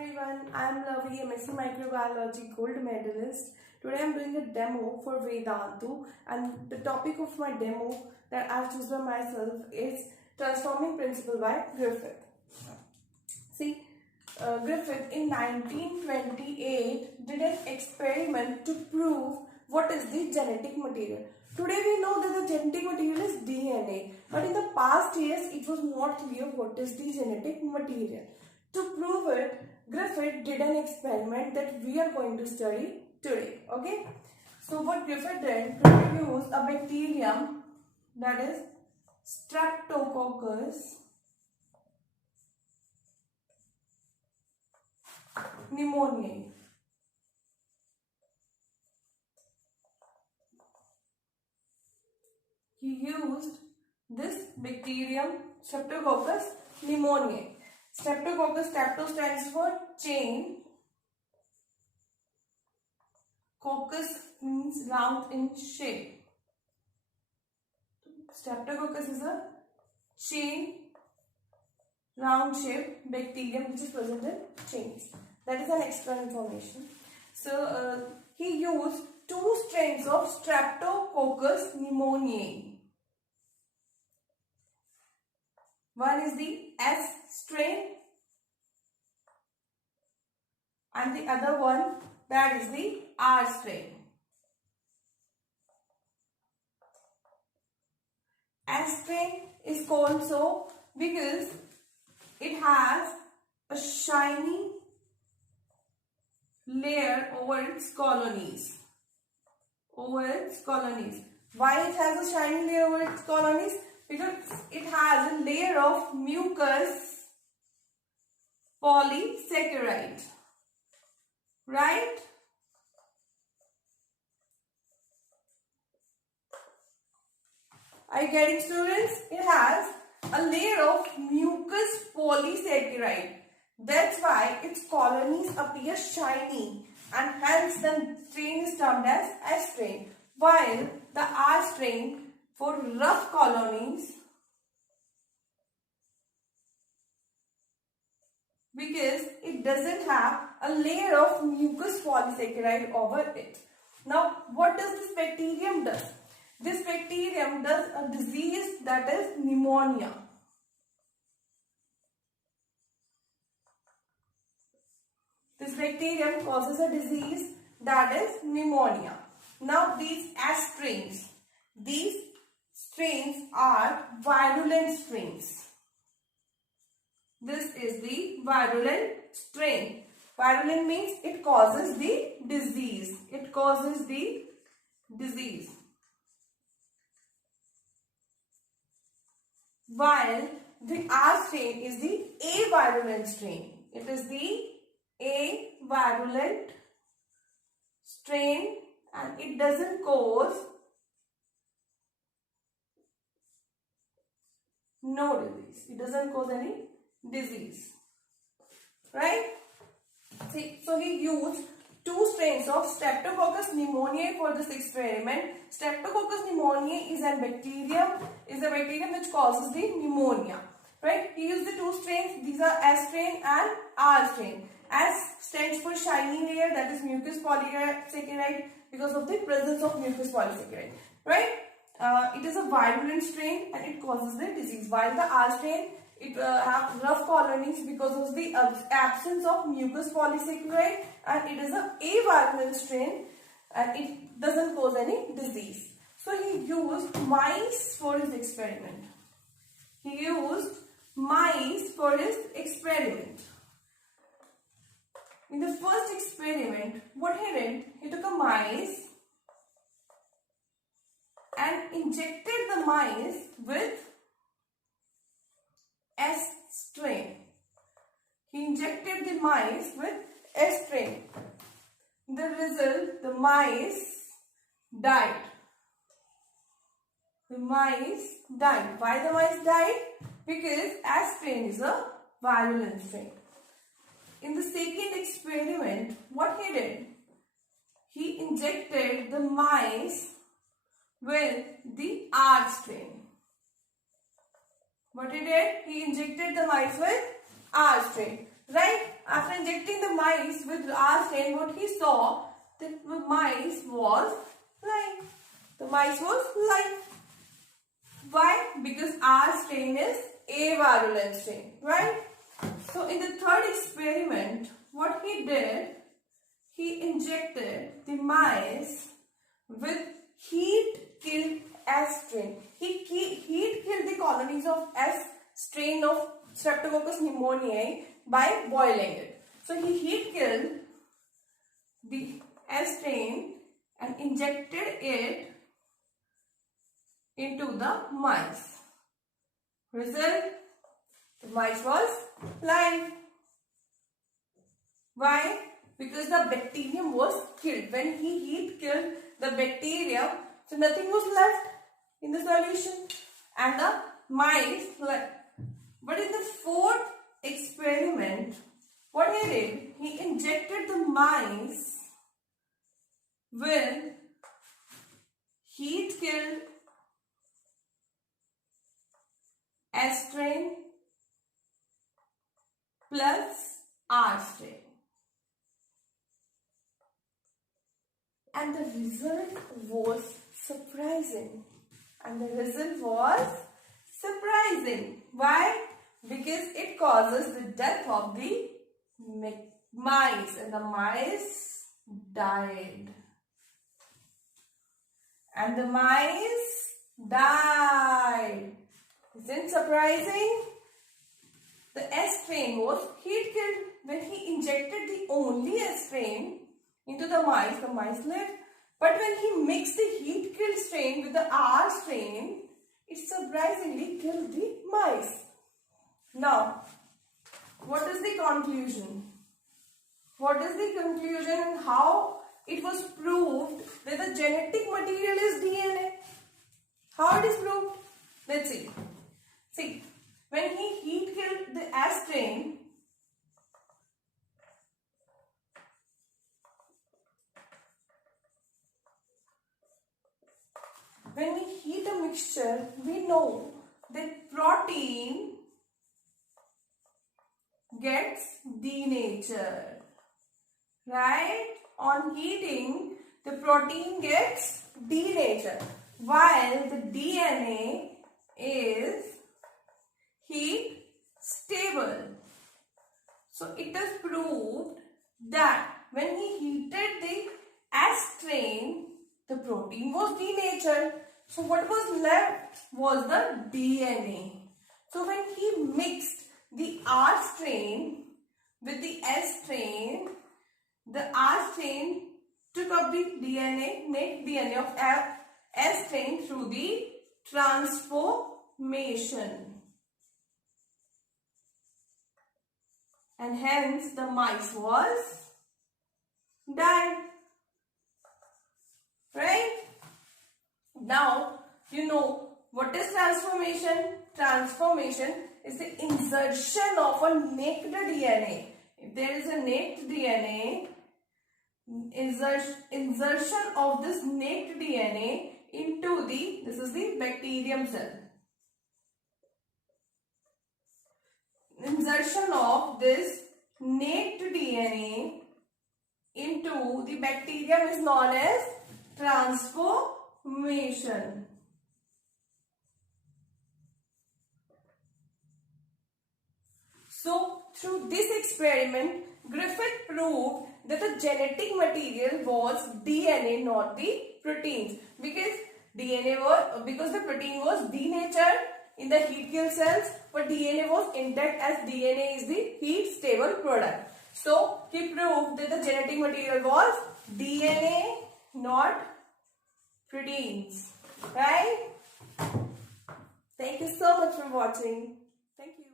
everyone, I am Lovely, MSc Microbiology Gold Medalist. Today I am doing a demo for Vedantu, and the topic of my demo that I have chosen by myself is Transforming Principle by Griffith. See, Griffith in 1928 did an experiment to prove what is the genetic material. Today we know that the genetic material is DNA, but in the past years it was not clear what is the genetic material. To prove it, Griffith did an experiment that we are going to study today. Okay? So what Griffith did, Griffith used a bacterium that is Streptococcus pneumoniae. He used this bacterium Streptococcus pneumoniae. Streptococcus, strepto stands for chain. Coccus means round in shape. Streptococcus is a chain, round shaped bacterium which is present in chains. That is an extra information. So he used 2 strains of Streptococcus pneumoniae. One is the S strain and the other one, that is the R strain. S strain is called so because it has a shiny layer over its colonies. Why it has a shiny layer over its colonies? Because it has a layer of mucus polysaccharide, right? Are you getting, students? It has a layer of mucus polysaccharide. That's why its colonies appear shiny, and hence the strain is termed as S strain, while the R strain for rough colonies, because it doesn't have a layer of mucus polysaccharide over it. Now, what does this bacterium do? This bacterium does a disease that is pneumonia. This bacterium causes a disease that is pneumonia. Now, these S strains, these strains are virulent strains. This is the virulent strain. Virulent means it causes the disease. It causes the disease. While the R strain is the avirulent strain. It is the avirulent strain and it doesn't cause no disease. It doesn't cause any disease. Right? See, so he used 2 strains of Streptococcus pneumoniae for this experiment. Streptococcus pneumoniae is a bacterium which causes the pneumonia. Right? He used the 2 strains. These are S strain and R strain. S stands for shiny layer, that is mucus polysaccharide, because of the presence of mucus polysaccharide. Right? It is a virulent strain and it causes the disease. While the R strain, it have rough colonies because of the absence of mucus polysaccharide, and it is a avirulent strain and it doesn't cause any disease. So he used mice for his experiment. In the first experiment, what he did, he took a mice and injected the mice with S strain. He injected the mice with S strain. The result, the mice died. The mice died. Why the mice died? Because S strain is a virulent strain. In the second experiment, what he did? He injected the mice with the R strain. What he did? He injected the mice with R strain. Right? After injecting the mice with R strain, what he saw, that the mice was live. The mice was live. Why? Because R strain is a virulent strain, right? So in the third experiment, what he did, he injected the mice with heat-killed S strain. He heat-killed the colonies of S strain of Streptococcus pneumoniae by boiling it. So he heat-killed the S strain and injected it into the mice. Result, the mice was live. Why? Because the bacterium was killed. When he heat killed the bacteria, so nothing was left in the solution and the mice left. But in the fourth experiment, what he did, he injected the mice with heat killed S strain plus R strain. And the result was surprising. Why? Because it causes the death of the mice, and the mice died. Isn't surprising? The S strain was heat killed. When he injected the only S strain into the mice lived. But when he mixed the heat killed strain with the R strain, it surprisingly killed the mice. Now, what is the conclusion? What is the conclusion and how it was proved that the genetic material is DNA? How it is proved? Let's see. See, when he heat killed the S strain, when we heat a mixture, we know that protein gets denatured, right? On heating, the protein gets denatured, while the DNA is heat stable. So it is proved that when he heated the S strain, the protein was denatured. So what was left was the DNA. So when he mixed the R strain with the S strain, the R strain took up the DNA, made DNA of S strain through the transformation. And hence the mice was died. Right? Now, you know what is transformation? Transformation is the insertion of a naked DNA. If there is a naked DNA, insertion of this naked DNA into this is the bacterium cell. Insertion of this naked DNA into the bacterium is known as transformation. So, through this experiment, Griffith proved that the genetic material was DNA, not the proteins, because the protein was denatured in the heat kill cells, but DNA was intact, as DNA is the heat stable product. So, he proved that the genetic material was DNA, not proteins. Right? Thank you so much for watching. Thank you.